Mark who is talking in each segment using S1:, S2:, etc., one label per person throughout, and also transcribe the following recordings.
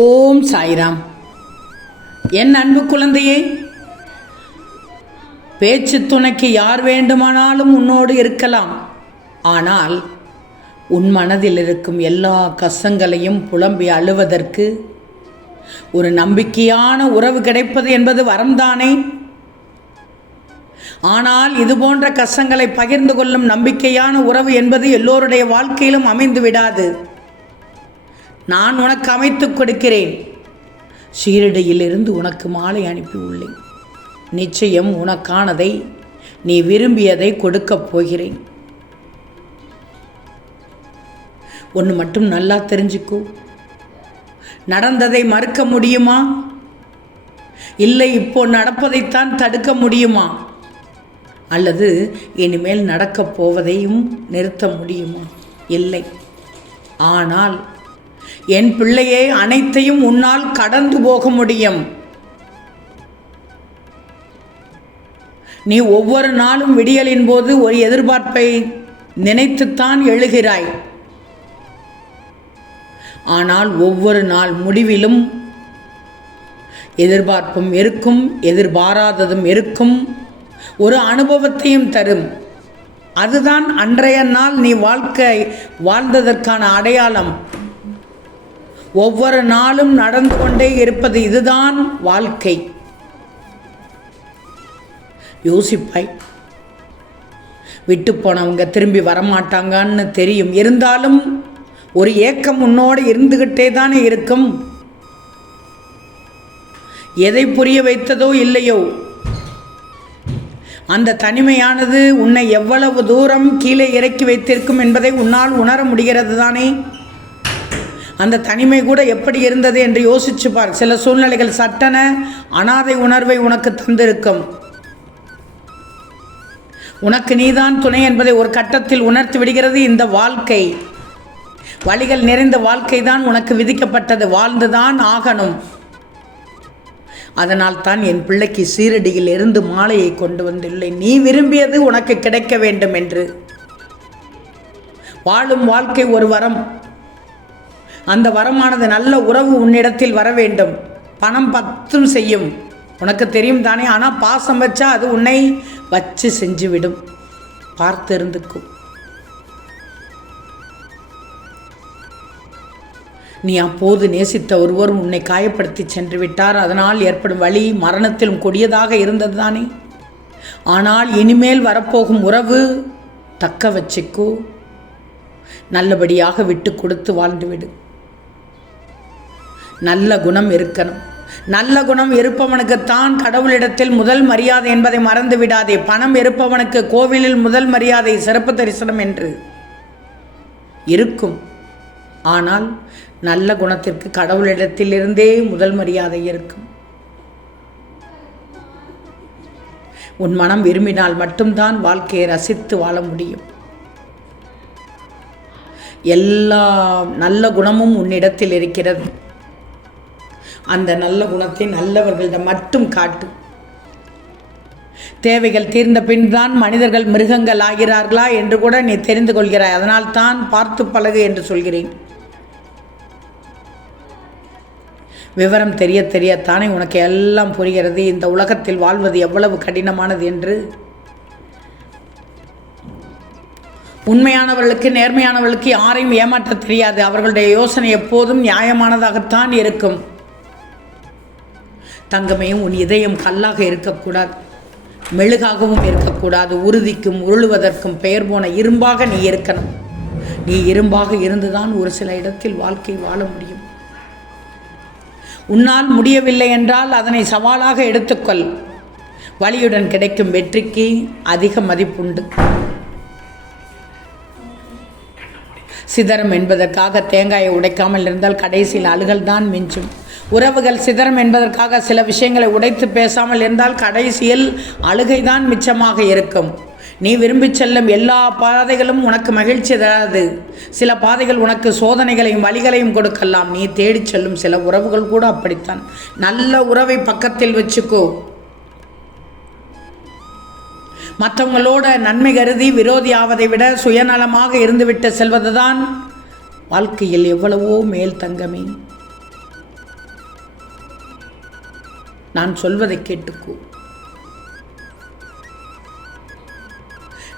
S1: ஓம் சாய்ராம். என் அன்பு குழந்தையே பேச்சு துணைக்கு யார் வேண்டுமானாலும் உன்னோடு இருக்கலாம். ஆனால் உன் மனதில் இருக்கும் எல்லா கசங்களையும் புலம்பி அழுவதற்கு ஒரு நம்பிக்கையான உறவு கிடைப்பது என்பது வரம்தானே? ஆனால் இது போன்ற கஷ்டங்களை பகிர்ந்து கொள்ளும் நம்பிக்கையான உறவு என்பது எல்லோருடைய வாழ்க்கையிலும் அமைந்து விடாது நான் உனக்கு அமைத்துக் கொடுக்கிறேன். ஷீரடியிலிருந்து உனக்கு மாலை அனுப்பி உள்ளேன். நிச்சயம் உனக்கானதை நீ விரும்பியதை கொடுக்கப் போகிறேன். ஒன்று மட்டும் நல்லா தெரிஞ்சுக்கோ. நடந்ததை மறுக்க முடியுமா? இல்லை இப்போ நடப்பதைத்தான் தடுக்க முடியுமா? அல்லது இனிமேல் நடக்கப் போவதையும் நிறுத்த முடியுமா? இல்லை. ஆனால் என் பிள்ளையே அனைத்தையும் உன்னால் கடந்து போக முடியும். நீ ஒவ்வொரு நாளும் விடியலின் போது ஒரு எதிர்பார்ப்பை நினைத்துத்தான் எழுகிறாய். ஆனால் ஒவ்வொரு நாள் முடிவிலும் எதிர்பார்ப்பும் இருக்கும் எதிர்பாராததும் இருக்கும். ஒரு அனுபவத்தையும் தரும். அதுதான் அன்றைய நாள் நீ வாழ்க்கை வாழ்ந்ததற்கான அடையாளம். ஒவ்வொரு நாளும் நடந்து கொண்டே இருப்பது இதுதான் வாழ்க்கை. யோசிப்பாய். விட்டு போனவங்க திரும்பி வரமாட்டாங்கன்னு தெரியும். இருந்தாலும் ஒரு ஏக்கம் உன்னோடு இருந்துகிட்டே தானே இருக்கும். எதை புரிய வைத்ததோ இல்லையோ? அந்த தனிமையானது உன்னை எவ்வளவு தூரம் கீழே இறக்கி வைத்திருக்கும் என்பதை உன்னால் உணர முடிகிறது தானே? அந்த தனிமை கூட எப்படி இருந்தது என்று யோசிச்சு பார். சில சூழ்நிலைகள் சட்டன அனாதை உணர்வை உனக்கு தந்திருக்கும். உனக்கு நீதான் துணை என்பதை ஒரு கட்டத்தில் உணர்த்தி விடுகிறது இந்த வாழ்க்கை. வழிகள் நிறைந்த வாழ்க்கை தான் உனக்கு விதிக்கப்பட்டது. வாழ்ந்துதான் ஆகணும். அதனால் தான் என் பிள்ளைக்கு சீரடியில் இருந்து மாலையை கொண்டு வந்துள்ளேன் நீ விரும்பியது உனக்கு கிடைக்க வேண்டும் என்று. வாழும் வாழ்க்கை ஒரு வரம். அந்த வரமானது நல்ல உறவு உன்னிடத்தில் வர வேண்டும். பணம் பத்தும் செய்யும். உனக்கு தெரியும் தானே ஆனால் பாசம் வச்சா அது உன்னை வச்சு செஞ்சுவிடும். பார்த்து இருந்துக்கும் நீ அப்போது நேசித்த ஒருவர் உன்னை காயப்படுத்தி சென்று விட்டார். அதனால் ஏற்படும் வழி மரணத்திலும் கொடியதாக இருந்தது தானே. ஆனால் இனிமேல் வரப்போகும் உறவு தக்க வச்சுக்கோ. நல்லபடியாக விட்டு கொடுத்து வாழ்ந்துவிடு. நல்ல குணம் இருக்கணும். நல்ல குணம் இருப்பவனுக்கு தான் கடவுளிடத்தில் முதல் மரியாதை என்பதை மறந்து விடாதே. பணம் இருப்பவனுக்கு கோவிலில் முதல் மரியாதை சிறப்பு தரிசனம் என்று இருக்கும். ஆனால் நல்ல குணத்திற்கு கடவுளிடத்திலிருந்தே முதல் மரியாதை இருக்கும். உன் மனம் விரும்பினால் மட்டும்தான் வாழ்க்கையை ரசித்து வாழ முடியும். எல்லா நல்ல குணமும் உன்னிடத்தில் இருக்கிறது. அந்த நல்ல குணத்தை நல்லவர்களிடம் மட்டும் காட்டு. தேவைகள் தீர்ந்த பின் தான் மனிதர்கள் மிருகங்கள் ஆகிறார்களா என்று கூட நீ தெரிந்து கொள்கிறாய். அதனால் தான் பார்த்து பழகு என்று சொல்கிறேன். விவரம் தெரிய தெரியத்தானே உனக்கு எல்லாம் புரிகிறது. இந்த உலகத்தில் வாழ்வது எவ்வளவு கடினமானது என்று. உண்மையானவர்களுக்கு நேர்மையானவர்களுக்கு யாரையும் ஏமாற்ற தெரியாது. அவர்களுடைய யோசனை எப்போதும் நியாயமானதாகத்தான் இருக்கும். தங்கமே உன் இதயம் கல்லாக இருக்கக்கூடாது. மெழுகாகவும் இருக்கக்கூடாது. உறுதிக்கும் உருளுவதற்கும் பெயர் போன இரும்பாக நீ இருக்கணும். நீ இரும்பாக இருந்துதான் ஒரு சில இடத்தில் வாழ்க்கை வாழ முடியும். உன்னால் முடியவில்லை என்றால் அதனை சவாலாக எடுத்துக்கொள். வழியுடன் கிடைக்கும் வெற்றிக்கு அதிக மதிப்புண்டு. சிதறம் என்பதற்காக தேங்காயை உடைக்காமல் இருந்தால் கடைசியில் அழுகல் தான் மிஞ்சும். உறவுகள் சிதறம் என்பதற்காக சில விஷயங்களை உடைத்து பேசாமல் இருந்தால் கடைசியில் அழுகைதான் மிச்சமாக இருக்கும். நீ விரும்பி செல்லும் எல்லா பாதைகளும் உனக்கு மகிழ்ச்சி தராது. சில பாதைகள் உனக்கு சோதனைகளையும் வழிகளையும் கொடுக்கலாம். நீ தேடிச் செல்லும் சில உறவுகள் கூட அப்படித்தான். நல்ல உறவை பக்கத்தில் வச்சுக்கோ. மற்றவங்களோட நன்மை கருதி விரோதி ஆவதை விட சுயநலமாக இருந்துவிட்டு செல்வதுதான் வாழ்க்கையில் எவ்வளவோ மேல் தங்கமே. நான் சொல்வதை கேட்டுக்கோ.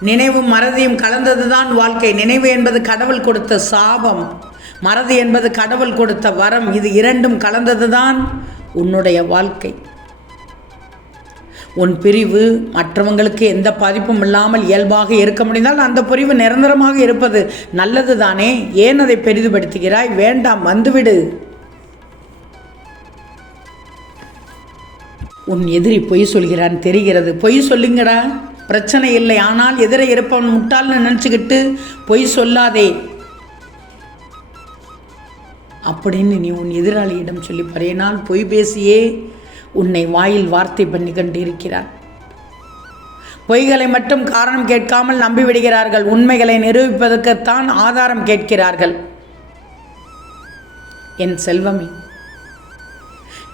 S1: நினைவும் மறதியும் கலந்ததுதான் வாழ்க்கை. நினைவு என்பது கடவுள் கொடுத்த சாபம். மறதி என்பது கடவுள் கொடுத்த வரம். இது இரண்டும் கலந்ததுதான் உன்னுடைய வாழ்க்கை. உன் பிரிவு மற்றவங்களுக்கு எந்த பாதிப்பும் இல்லாமல் இயல்பாக இருக்க முடிந்தால் அந்த பிரிவு நிரந்தரமாக இருப்பது நல்லது தானே ஏன் அதை பெரிதுபடுத்துகிறாய்? வேண்டாம் வந்துவிடு. உன் எதிரி பொய் சொல்கிறான் தெரிகிறது. பொய் சொல்லுங்கடா. பிரச்சனை இல்லை. ஆனால் எதிரே இருப்பவன் முட்டாள்னு நினச்சிக்கிட்டு பொய் சொல்லாதே. அப்படின்னு நீ உன் எதிராளியிடம் சொல்லி பறையினால் பொய் பேசியே உன்னை வாயில் வார்த்தை பண்ணி கொண்டிருக்கிறான் பொய்களை மட்டும் காரணம் கேட்காமல் நம்பிவிடுகிறார்கள். உண்மைகளை நிரூபிப்பதற்குத்தான் ஆதாரம் கேட்கிறார்கள். என் செல்வமே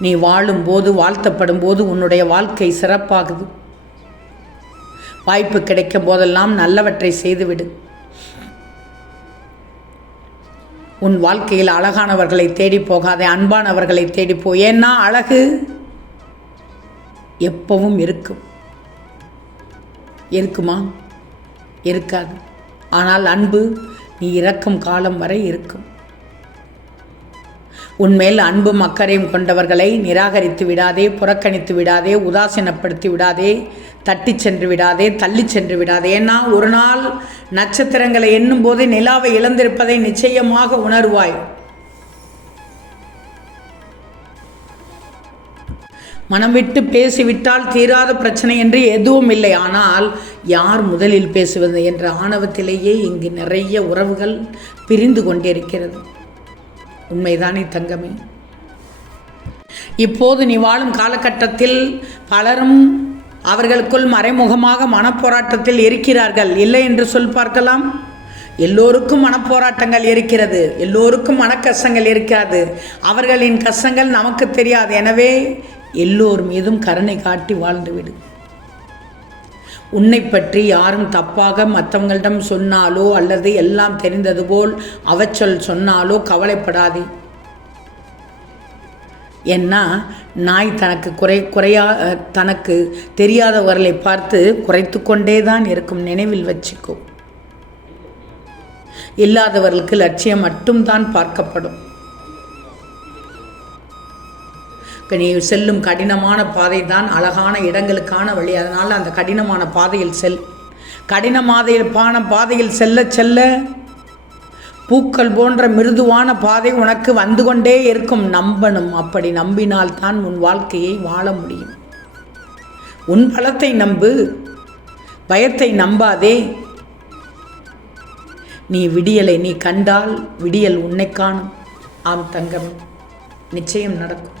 S1: நீ வாழும் போது வாழ்த்தப்படும் போது உன்னுடைய வாழ்க்கை சிறப்பாகுது. வாய்ப்பு கிடைக்கும் போதெல்லாம் நல்லவற்றை செய்துவிடு. உன் வாழ்க்கையில் அழகானவர்களை தேடி போகாதே அன்பானவர்களை தேடி போ. ஏன்னா அழகு எப்பவும் இருக்கும். இருக்குமா? இருக்காது. ஆனால் அன்பு நீ இறக்கும் காலம் வரை இருக்கும். உன்மேல் அன்பும் அக்கறையும் கொண்டவர்களை நிராகரித்து விடாதே புறக்கணித்து விடாதே உதாசீனப்படுத்தி விடாதே தட்டிச் சென்று விடாதே தள்ளிச் சென்று விடாதே. ஏன்னா ஒரு நாள் நட்சத்திரங்களை எண்ணும்போது நிலாவை இழந்திருப்பதை நிச்சயமாக உணர்வாய். மனம் விட்டு பேசிவிட்டால் தீராத பிரச்சனை என்று எதுவும் இல்லை. ஆனால் யார் முதலில் பேசுவது என்ற ஆணவத்திலேயே இங்கு நிறைய உறவுகள் பிரிந்து கொண்டிருக்கிறது. உண்மைதானே தங்கமே? இப்போது நீ வாழும் காலகட்டத்தில் பலரும் அவர்களுக்குள் மறைமுகமாக மனப்போராட்டத்தில் இருக்கிறார்கள். இல்லை என்று சொல் பார்க்கலாம். எல்லோருக்கும் மனப்போராட்டங்கள் இருக்கிறது. எல்லோருக்கும் மனக்கஷ்டங்கள் இருக்கிறது. அவர்களின் கஷ்டங்கள் நமக்கு தெரியாது. எனவே எல்லோர் மீதும் கருணை காட்டி வாழ்ந்துவிடு. உன்னை பற்றி யாரும் தப்பாக மற்றவங்களிடம் சொன்னாலோ அல்லது எல்லாம் தெரிந்தது போல் அவச்சொல் சொன்னாலோ கவலைப்படாதே. ஏன்னா நாய் தனக்கு குறை குறையா தனக்கு தெரியாதவர்களை பார்த்து குறைத்து கொண்டே தான் இருக்கும் நினைவில் வச்சுக்கோ. இல்லாதவர்களுக்கு லட்சியம் மட்டும்தான் பார்க்கப்படும். நீ செல்லும் கடினமான பாதை தான் அழகான இடங்களுக்கான வழி. அதனால் அந்த கடினமான பாதையில் செல். கடினமான பாதையில் செல்ல செல்ல பூக்கள் போன்ற மிருதுவான பாதை உனக்கு வந்து கொண்டே இருக்கும். நம்பணும் அப்படி நம்பினால் தான் உன் வாழ்க்கையை வாழ முடியும். உன் பலத்தை நம்பு. பயத்தை நம்பாதே. நீ விடியலை நீ கண்டால் விடியல் உன்னை காணும். ஆம் தங்கம். நிச்சயம் நடக்கும்.